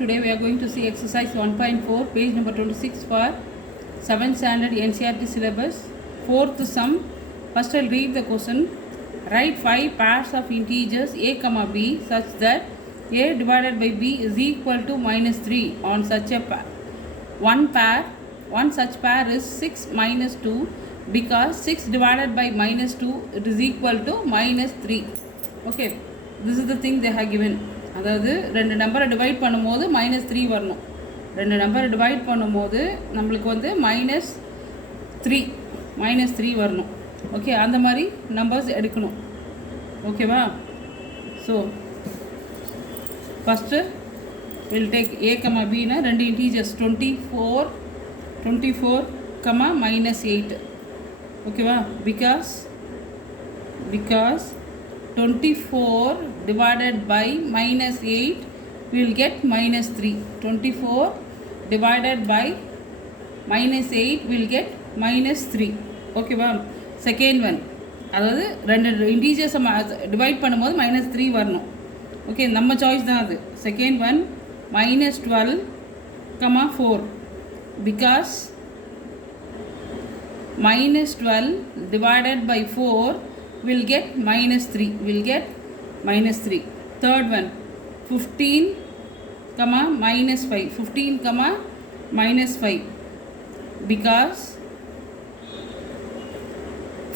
Today we are going to see exercise 1.4, page number 26 for 7th standard NCERT syllabus. Fourth sum. First I'll read the question. Write 5 pairs of integers a comma b such that a divided by b is equal to minus 3 on such a pair. One such pair is 6 minus 2 because 6 divided by minus 2 it is equal to minus 3. Okay, this is the thing they have given. அதாவது ரெண்டு நம்பரை divide பண்ணும்போது minus 3 வரணும். ரெண்டு நம்பரை divide பண்ணும்போது நம்மளுக்கு வந்து மைனஸ் த்ரீ வரணும். ஓகே, அந்த மாதிரி நம்பர்ஸ் எடுக்கணும். ஓகேவா? So first will take a comma பின்னா ரெண்டு இன்டீஜர்ஸ் 24 கமா மைனஸ் 8. ஓகேவா? Because 24 divided by minus 8 we will get minus 3. 24 divided by minus 8 we will get minus 3. Okay va? Second one, அதாவது ரெண்டு இன்டீஜர்ஸ் டிவைட் பண்ணும்போது minus 3 வரணும். Okay, நம்ம choice தான் அது. Second one minus 12 comma 4 because minus 12 divided by 4 will get minus 3. Third one 15 comma minus 5 because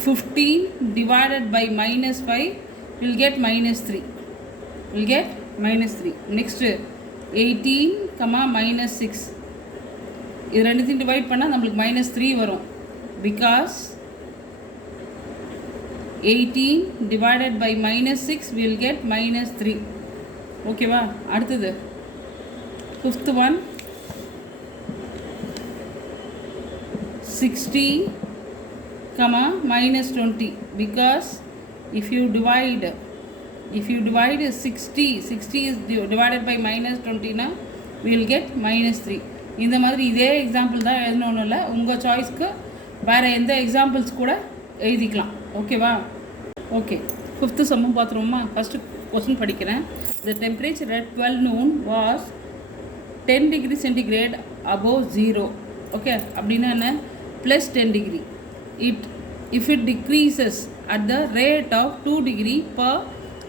15 divided by minus 5 will get minus 3. Next 18 comma minus 6, இது ரெண்டுத்தையும் divide பண்ணால் நம்மளுக்கு minus 3 வரும் because 18 divided by minus 6 we will get minus 3. ஓகேவா? அடுத்தது fifth one 60 comma minus 20 because if you divide 60 is divided by minus 20 na we will get minus 3. இந்த மாதிரி இதே எக்ஸாம்பிள் தான் எழுதணும்னு இல்லை, உங்கள் சாய்ஸ்க்கு வேறு எந்த எக்ஸாம்பிள்ஸ் கூட எழுதிக்கலாம். ஓகேவா? ஓகே, ஃபிஃப்த்து சம்மும் பார்த்துருவோமா? ஃபஸ்ட்டு கொஸ்டின் படிக்கிறேன். The temperature at 12 noon was 10 degree centigrade above 0. Okay, அப்படின்னா என்ன? Plus 10 degree. If it decreases at the rate of 2 degree per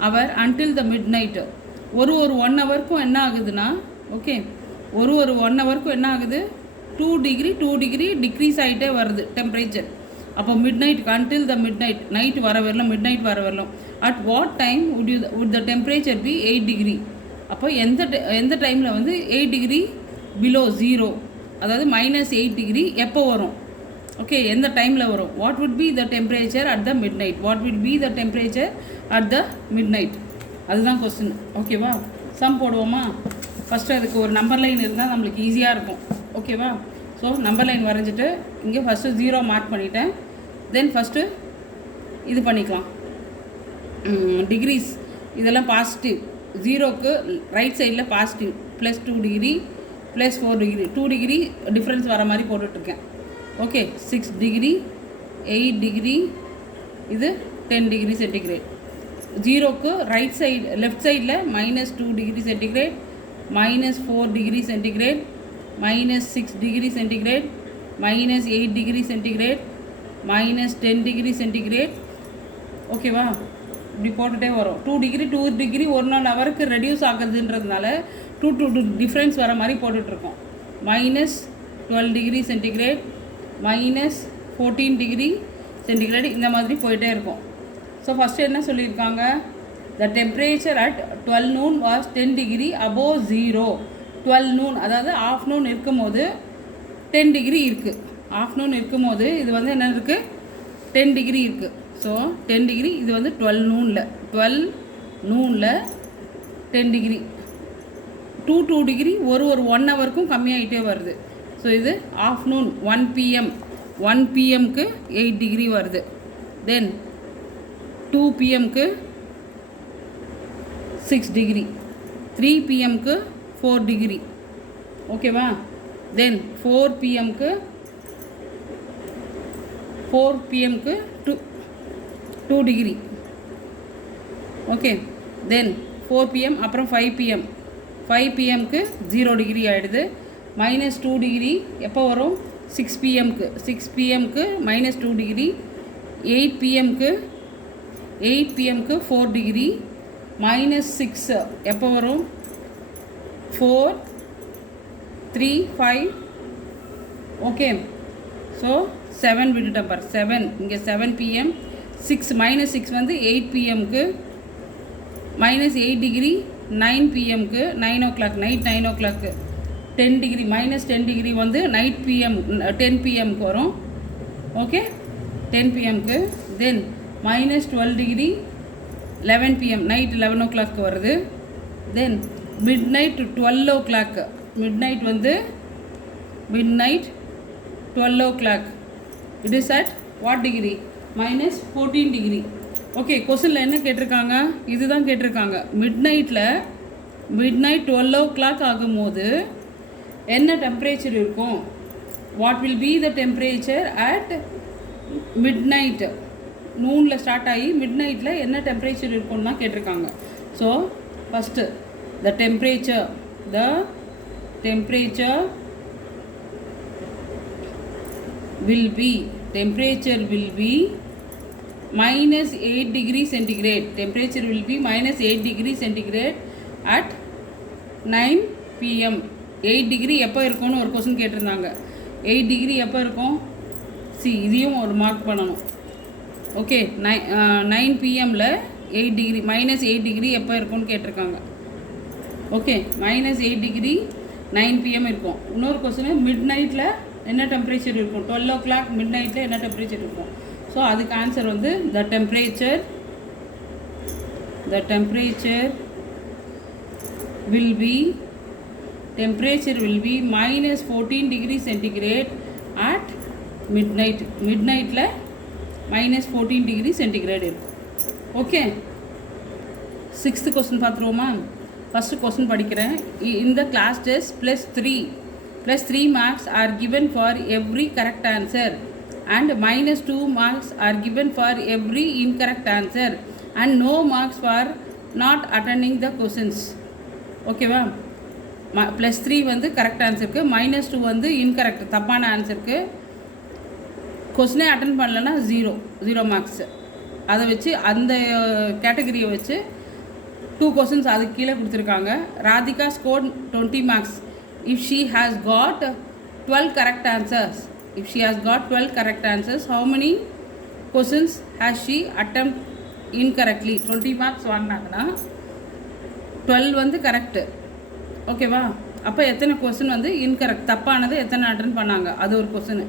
hour until the midnight. ஒரு 1 ஹவருக்கும் என்ன ஆகுதுன்னா, ஓகே, ஒரு 1 ஹவருக்கும் என்ன ஆகுது? 2 degree டிக்ரீஸ் ஆகிட்டே வருது டெம்பரேச்சர். அப்போ midnight until the midnight, night வர வரலாம், மிட்நைட் வர வரலாம். At what time would the temperature be 8 degree? அப்போ எந்த டைமில் வந்து 8 degree பிலோ 0, அதாவது minus 8 degree எப்போ வரும்? ஓகே, எந்த டைமில் வரும்? What would be the temperature at the midnight? அதுதான் கொஸ்டின். ஓகேவா? சம் போடுவோமா? ஃபஸ்ட்டு அதுக்கு ஒரு நம்பர் லைன் இருந்தால் நம்மளுக்கு ஈஸியாக இருக்கும். ஓகேவா? ஸோ நம்பர் லைன் வரைஞ்சிட்டு இங்கே ஃபஸ்ட்டு 0 மார்க் பண்ணிவிட்டேன். தென் ஃபஸ்ட்டு இது பண்ணிக்கலாம், டிகிரிஸ் இதெல்லாம் பாசிட்டிவ். 0க்கு ரைட் சைடில் positive plus 2 degree plus 4 degree, 2 degree difference வர மாதிரி போட்டுட்ருக்கேன். ஓகே, 6 degree 8 degree, இது 10 degree centigrade. 0க்கு ரைட் சைடு லெஃப்ட் சைடில் minus 2 degree centigrade, minus 4 degree centigrade, minus 6 degree centigrade, minus 8 degree centigrade, minus 10 degree centigrade. ஓகேவா? இப்படி போட்டுகிட்டே வரும். 2 degree 1 ஹவருக்கு ரெடியூஸ் ஆகுதுன்றதுனால 2 டிஃப்ரென்ஸ் வர மாதிரி போட்டுட்ருக்கோம். Minus 12 degree centigrade, minus 14 degree centigrade, இந்த மாதிரி போயிட்டே இருக்கும். ஸோ ஃபஸ்ட்டு என்ன சொல்லியிருக்காங்க? த temperature at 12 noon was 10 degree above 0. 12 noon அதாவது ஆஃப்டர்நூன் இருக்கும்போது 10 degree இருக்குது. ஆஃப்டர்நூன் இருக்கும்போது இது வந்து என்ன இருக்குது? 10 degree இருக்குது. ஸோ 10 degree இது வந்து 12 noonல 10 degree. 2 degree ஒரு 1 ஹவருக்கும் கம்மியாகிட்டே வருது. ஸோ இது ஆஃப்டர்நூன் 1 pmக்கு 8 degree வருது. தென் 2 pmக்கு 6 degree, 3 pmக்கு 4 degree. ஓகேவா? தென் 4 pmக்கு 2 degree. ஓகே, தென் 4 pm அப்புறம் 5 pm 5 pmக்கு 0 டிகிரி ஆகிடுது. -2 டிகிரி எப்போ வரும்? 6 pmக்கு 6 pmக்கு -2 டிகிரி. 8 pmக்கு 4 டிகிரி. -6 எப்போ வரும்? 4 3 5 ஓகே. ஸோ 7 விட்டுட்டேன் பார் 7 இங்கே 7 pm. 6 -6 வந்து 8 pmக்கு. -8 degree 9 pmக்கு 9 o'clock night 9 o'clock. 10 degree -10 degree வந்து நைட் pm 10 pmக்கு வரும். ஓகே 10 pmக்கு. தென் -12 டிகிரி 11 pm நைட் 11 o'clock வருது. தென் mid night 12 o'clock. Mid night வந்து midnight 12 o'clock. It is at what degree? -14 degree. Okay கொஸ்டினில் என்ன கேட்டிருக்காங்க? இதுதான் கேட்டிருக்காங்க. மிட்நைட் 12 o'clock ஆகும்போது என்ன டெம்பரேச்சர் இருக்கும்? What will be the temperature at midnight? நூனில் ஸ்டார்ட் ஆகி மிட்நைட்டில் என்ன டெம்பரேச்சர் இருக்கும்னு தான் கேட்டிருக்காங்க. So first the temperature will be -8 degree centigrade. Temperature will be -8 degree centigrade at 9 pm. 8 degree எப்போ இருக்கும்னு ஒரு கொஸ்டின் கேட்டிருந்தாங்க. 8 degree எப்போ இருக்கும்? இதையும் ஒரு மார்க் பண்ணணும். ஓகே 9 pmல 8 degree -8 degree எப்போ இருக்கும்னு கேட்டிருக்காங்க. ஓகே -8 degree 9 pm இருக்கும். இன்னொரு கொஸ்டின் மிட் நைட்டில் என்ன டெம்பரேச்சர் இருக்கும்? 12 o'clock மிட் நைட்டில் என்ன டெம்பரேச்சர் இருக்கும்? ஸோ அதுக்கு ஆன்சர் வந்து the temperature will be -14 degree centigrade at midnight. மிட்நைட்டில் -14 degree centigrade இருக்கும். ஓகே 6th கொஸ்டின் பார்த்துருவோமா? ஃபஸ்ட்டு கொஸ்டின் படிக்கிறேன். இந்த class test +3 marks are given for every correct answer and -2 marks are given for every incorrect answer and no marks for not attending the questions. ஓகேவா? +3 வந்து correct ஆன்சருக்கு, -2 வந்து incorrect தப்பான ஆன்சருக்கு. கொஸ்டினே attend பண்ணலன்னா 0 marks. அதை வச்சு அந்த கேட்டகரியை வச்சு 2 கொஸ்டின்ஸ் அதுக்கு கீழே கொடுத்துருக்காங்க. Radhika scored 20 marks if she has got 12 correct answers. How many questions has she attempt incorrectly? 20 marks வாங்கினாங்கன்னா 12 வந்து கரெக்டு. ஓகேவா? அப்போ எத்தனை கொஸ்டின் வந்து இன்கரெக்ட் தப்பானது எத்தனை அட்டன் பண்ணாங்க? அது ஒரு கொஸ்டின்.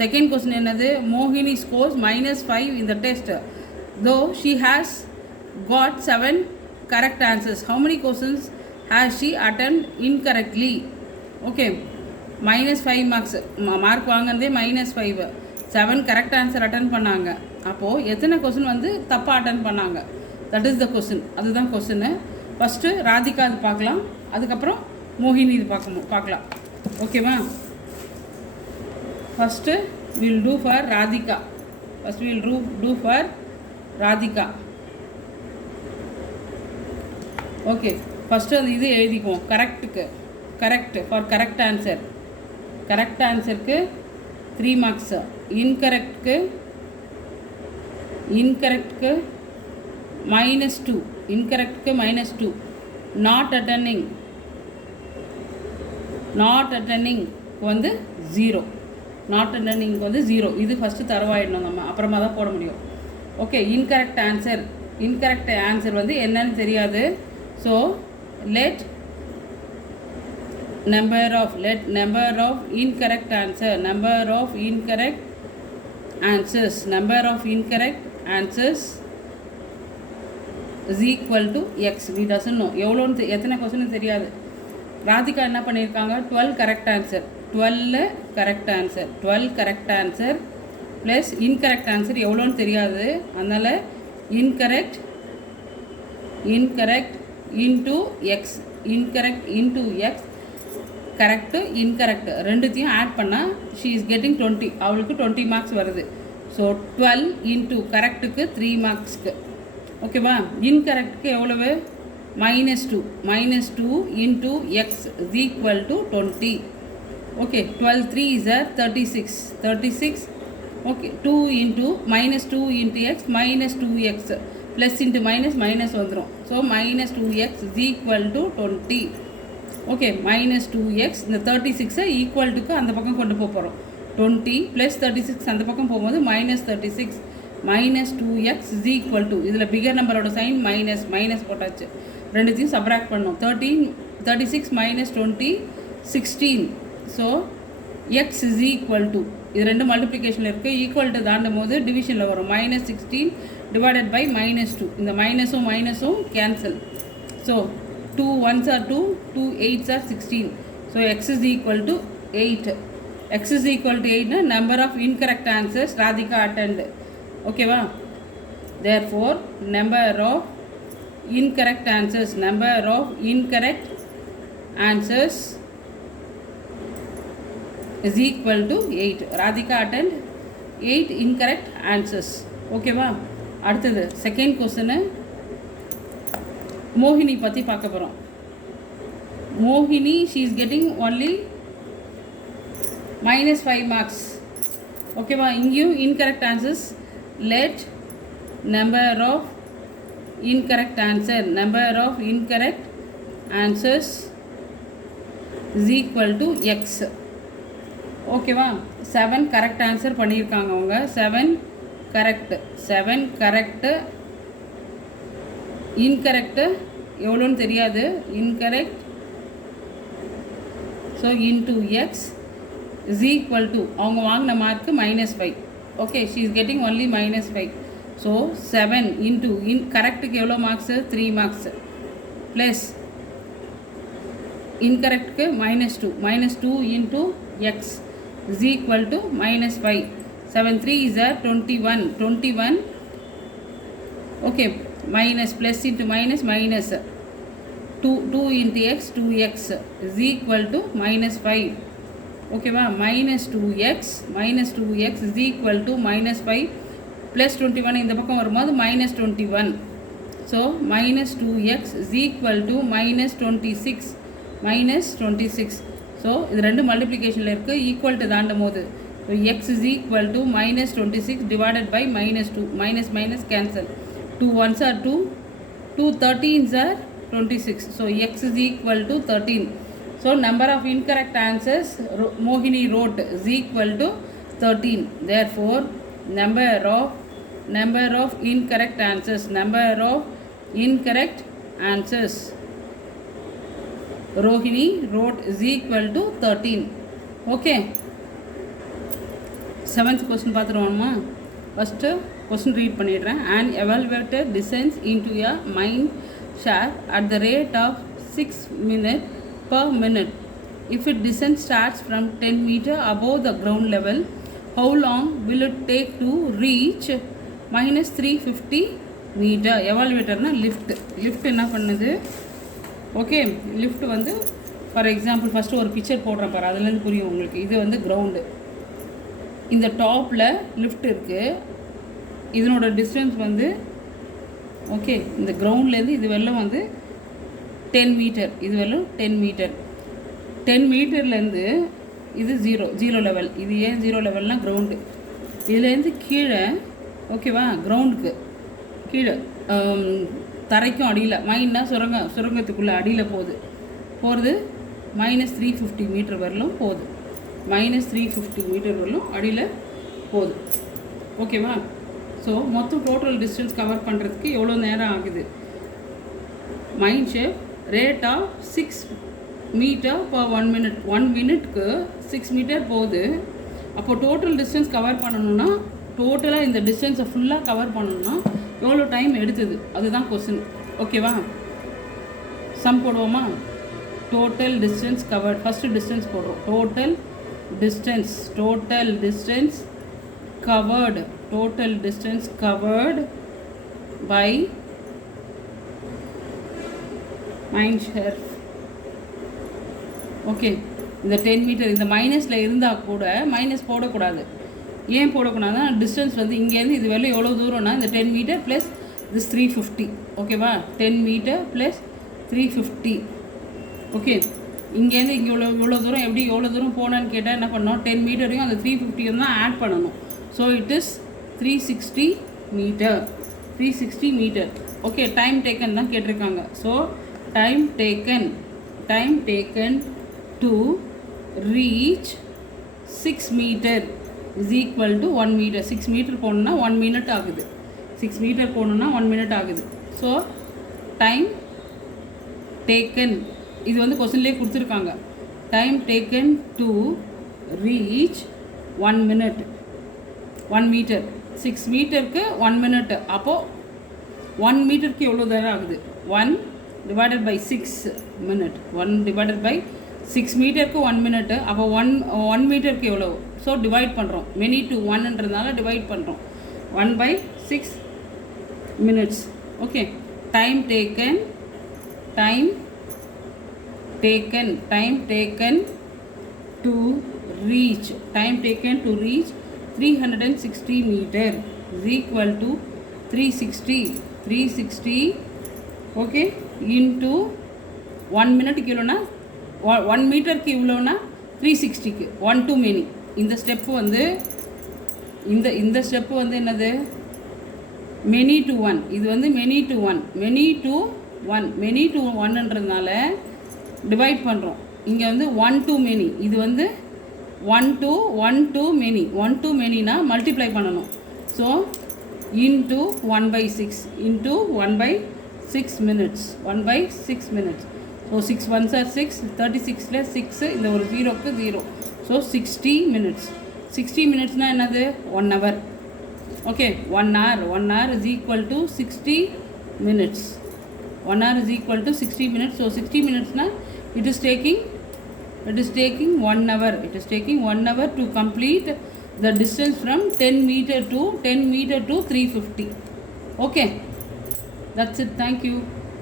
செகண்ட் கொஸ்டின் என்னது? மோகினி scores -5 in the test though she has got 7 correct answers. How many questions has she attempted incorrectly? ஓகே -5 மார்க்ஸ் மார்க் வாங்கினதே -5. 7 கரெக்ட் ஆன்சர் அட்டன் பண்ணாங்க. அப்போது எத்தனை கொஸ்டின் வந்து தப்பாக அட்டன் பண்ணாங்க? That is the question. அதுதான் கொஸ்டின்னு. ஃபஸ்ட்டு ராதிகா இது பார்க்கலாம், அதுக்கப்புறம் மோகினி இது பார்க்கலாம். ஓகேவா? First will do for Radhika. Okay first அது இது எழுதிக்குவோம். Correct for correct answer. Correct ஆன்சருக்கு 3 marks. இன்கரெக்டுக்கு -2. நாட் அட்டெண்டிங் வந்து 0. இது ஃபஸ்ட்டு தரவாயிடணும், நம்ம அப்புறமா தான் போட முடியும். ஓகே இன்கரெக்ட் ஆன்சர் வந்து என்னன்னு தெரியாது. So let number of incorrect answers is equal to x. we doesn't know எவ்வளோன்னு எத்தனை கொஸ்டின் தெரியாது. ராதிகா என்ன பண்ணியிருக்காங்க? 12 correct answer plus incorrect answer எவ்வளோன்னு தெரியாது. அதனால் incorrect into x correct incorrect ரெண்டுத்தையும் ஆட் பண்ணால் ஷீ இஸ் கெட்டிங் 20. அவளுக்கு 20 marks வருது. ஸோ 12 இன்ட்டு கரெக்டுக்கு 3 marksக்கு. ஓகேவா? இன்கரெக்டுக்கு எவ்வளவு? -2 into x is equal to 20. Okay, 12 3 is 36. Okay, 2 into -2 into x minus 2x plus into minus வந்துரும். So minus 2x is equal to 20. Okay, minus 2x இந்த 36 equal to அந்த பக்கம் கொண்டு போகிறோம். 20 plus 36 அந்த பக்கம் போகும்போது minus 36 minus 2x is equal to இதில் பிகர் நம்பரோட சைன் மைனஸ் போட்டாச்சு. ரெண்டுத்தையும் சப்ராக்ட் பண்ணோம். 36 minus 20 16. So x is equal to இது ரெண்டு மல்டிப்ளிகேஷனில் இருக்குது. ஈக்குவல் டு தாண்டும் போது டிவிஷனில் வரும். -16 டிவைடட் பை -2. இந்த மைனஸும் cancel. So 2 1s are 2, 2 8s are 16. So x is equal to 8. X is equal to 8னா number of incorrect answers Radhika attend. ஓகேவா? Therefore number of incorrect answers is equal to 8. Radhika attend 8 incorrect answers. Okay va? அடுத்தது second question மோகினி பற்றி பார்க்க போகிறோம். மோகினி she is getting only -5 marks. ஓகேவா? இங்கேயும் incorrect answers. Let number of incorrect answers is equal to x. ஓகேவா? 7 correct answer பண்ணியிருக்காங்க அவங்க. 7 கரெக்டு. இன்கரெக்டு எவ்வளோன்னு தெரியாது. Incorrect. So into x is equal to அவங்க வாங்கின mark -5. Okay, she is getting only -5. So 7 into கரெக்டுக்கு எவ்வளோ மார்க்ஸு? 3 மார்க்ஸ் ப்ளஸ் இன்கரெக்டுக்கு -2 into x is equal to -5. 7 3 is 21. Okay, minus plus into minus 2 into x 2x is equal to -5. Okay va? -2x is equal to -5 plus 21 இந்த பக்கம் வரும்போது -21. so -2x is equal to -26. So இது ரெண்டு மல்டிப்ளிகேஷனில் இருக்குது. Equal to தாண்டும் போது x is equal to -26 divided by -2. Minus cancel. 2 1s are 2, 2 13s are 26. So x is equal to 13. So number of incorrect answers மோகினி wrote is equal to 13. Therefore number of incorrect answers Rohini wrote is equal to 13. Okay. 7th question பார்த்துருவோம்மா. First question read பண்ணிடுறேன். An evaluator descends into a mine shaft at the rate of 6 minutes per minute. If its descent starts from 10 meters above the ground level, how long will it take to reach -350 meter? எவால்வேட்டர்னா lift என்ன பண்ணுது? Okay, lift வந்து for example first ஒரு picture போடுறேன் பாரு, அதுலேருந்து புரியும் உங்களுக்கு. இது வந்து கிரவுண்டு. இந்த டாப்பில் லிஃப்ட் இருக்குது. இதனோட டிஸ்டன்ஸ் வந்து ஓகே, இந்த கிரவுண்ட்லேருந்து இது வெள்ளம் வந்து 10 மீட்டர். இது வெள்ளம் 10 மீட்டர். 10 மீட்டர்லேருந்து இது ஜீரோ லெவல். இது ஏன் ஜீரோ லெவல்னால் கிரவுண்டு. இதுலேருந்து கீழே ஓகேவா, கிரவுண்டுக்கு கீழே தரைக்கும் அடியில் மைன்னா சுரங்கத்துக்குள்ளே அடியில் போகிறது -350 மீட்டர் வரலும் போகுது. -350 மீட்டர் வரலும் அடியில் போகுது. ஓகேவா? ஸோ மொத்தம் டோட்டல் டிஸ்டன்ஸ் கவர் பண்ணுறதுக்கு எவ்வளோ நேரம் ஆகுது? Mine shaft rate of 6 metre per 1 minute. 1 மினிட்க்கு 6 மீட்டர் போகுது. அப்போது டோட்டல் டிஸ்டன்ஸ் கவர் பண்ணணுன்னா, டோட்டலாக இந்த டிஸ்டன்ஸை ஃபுல்லாக கவர் பண்ணணுன்னா எவ்வளோ டைம் எடுத்தது? அதுதான் கொஸ்டின். ஓகேவா? சம் போடுவோமா? Total distance covered. First distance போடுறோம். Total distance covered by mine ஷேர். ஓகே, இந்த 10 மீட்டர் இந்த மைனஸில் இருந்தால் கூட மைனஸ் போடக்கூடாது. ஏன் போடக்கூடாதுன்னா, டிஸ்டன்ஸ் வந்து இங்கேருந்து இது வரல எவ்வளோ தூரம்னா இந்த 10 மீட்டர் ப்ளஸ் திஸ் 350. ஓகேவா? 10 மீட்டர் ப்ளஸ் 350. ஓகே, இங்கேருந்து இங்கே இவ்வளோ தூரம் எப்படி எவ்வளோ தூரம் போனேன்னு கேட்டால் என்ன பண்ணோம், 10 மீட்டரையும் அந்த 350 தான் ஆட் பண்ணணும். So it is 360 metre. 360 metre. Okay, time taken தான் கேட்டிருக்காங்க. So time taken to reach 6 metre is equal to 1 metre. 6 metre போகணுன்னா 1 மினிட் ஆகுது. 6 மீட்டர் போகணுன்னா 1 மினிட் ஆகுது. ஸோ டைம் டேக்கன், இது வந்து கொஸ்டின்லேயே கொடுத்துருக்காங்க. Time taken to reach 1 minute, 1 metre. 6 மீட்டருக்கு 1 மினிட். அப்போது 1 மீட்டருக்கு எவ்வளோ நேரம் ஆகுது? 1 divided by 6 minute. 1 divided by 6 மீட்டருக்கு 1 மினிட்டு. அப்போ 1 மீட்டருக்கு எவ்வளோ? ஸோ டிவைட் பண்ணுறோம். மெனி டு 1ன்றதுனால டிவைட் பண்ணுறோம். 1/6 minutes. Okay, time taken to reach 360 metre is equal to 360 okay into 1 மினிட்டுக்கு எவ்வளோனா 1 மீட்டருக்கு இவ்வளோனா 360க்கு 1 to many. இந்த ஸ்டெப்பு வந்து இந்த ஸ்டெப்பு வந்து என்னது? Many to 1. இது வந்து மெனி டு 1ன்றதுனால டிவைட் பண்ணுறோம். இங்கே வந்து 1 to many. இது வந்து 1 to manyனா மல்டிப்ளை பண்ணணும். So into 1/6 into 1/6 minutes. 1/6 minutes. So 6 1s are 6, 36ல் 6, இந்த ஒரு 0க்கு 0. So 60 minutes. 60 மினிட்ஸ்னால் என்னது? 1 hour. Okay, 1 hour is equal to 60 minutes. 1 hour is equal to 60 minutes. So 60 minutes na it is taking 1 hour. It is taking 1 hour to complete the distance from 10 meter to 350. Okay, that's it. Thank you.